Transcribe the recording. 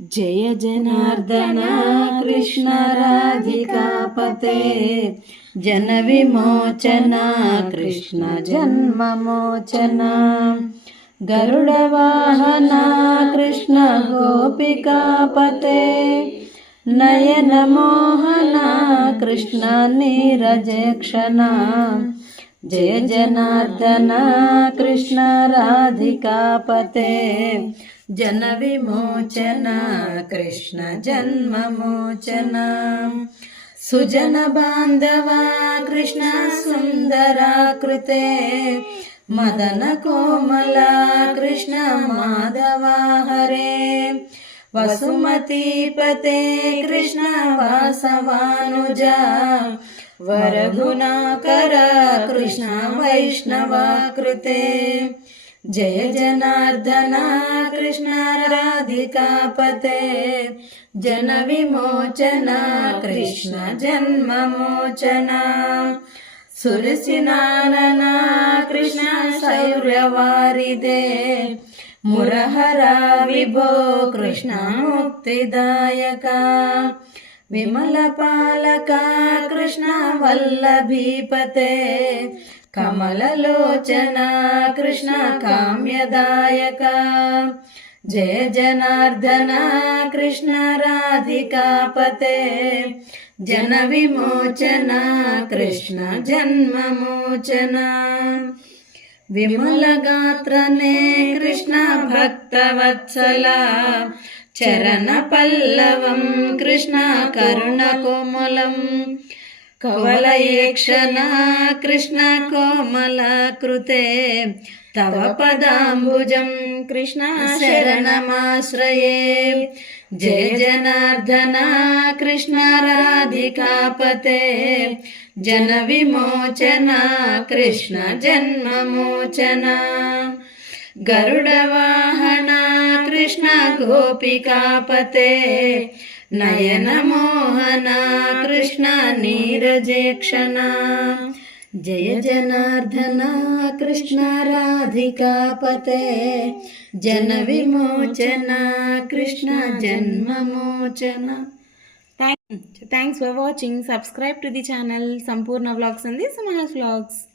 जय जनार्दन कृष्ण राधिकापते जन विमोचन कृष्ण जन्ममोचन गरुडवाहन कृष्ण गोपिकापते नयन मोहन कृष्ण नीरजेक्षण जय जनार्दन कृष्ण राधिकापते जन विमोचन कृष्ण जन्ममोचन सुजन बांधवा कृष्ण सुंदराकृते मदन कोमला कृष्ण माधवा हरे वसुमतीपते कृष्ण वासवानुजा वरगुणाकर कृष्ण वैष्णवाकृते जय जनार्दन कृष्ण राधिकापते जन विमोचन कृष्ण जन्ममोचन सुरसिनानना कृष्ण शौर्यवारिदे मुरहरा विभो कृष्ण मुक्तिदायका विमलपालका कृष्ण वल्लभीपते कमललोचना कृष्ण काम्यदायका जय जनार्दन कृष्ण राधिकापते जन विमोचन कृष्ण जन्ममोचन विमलगात्रने कृष्ण भक्तवत्सला चरण पल्लवं कृष्ण करुणकोमलं कवलयेक्षण कृष्ण कोमलाकृते तव पदाम्बुजं कृष्ण शरणमाश्रये जय जनार्दन कृष्ण राधिकापते जन विमोचन कृष्ण जन्ममोचन गरुडवाहन कृष्ण गोपिकापते नयन मोहन कृष्ण नीरजेक्षण जय जनार्दन कृष्ण राधिकापते जन विमोचन Krishna जन्ममोचन. Thanks for watching. Subscribe to the channel Sampurna Vlogs and the Samaha's Vlogs.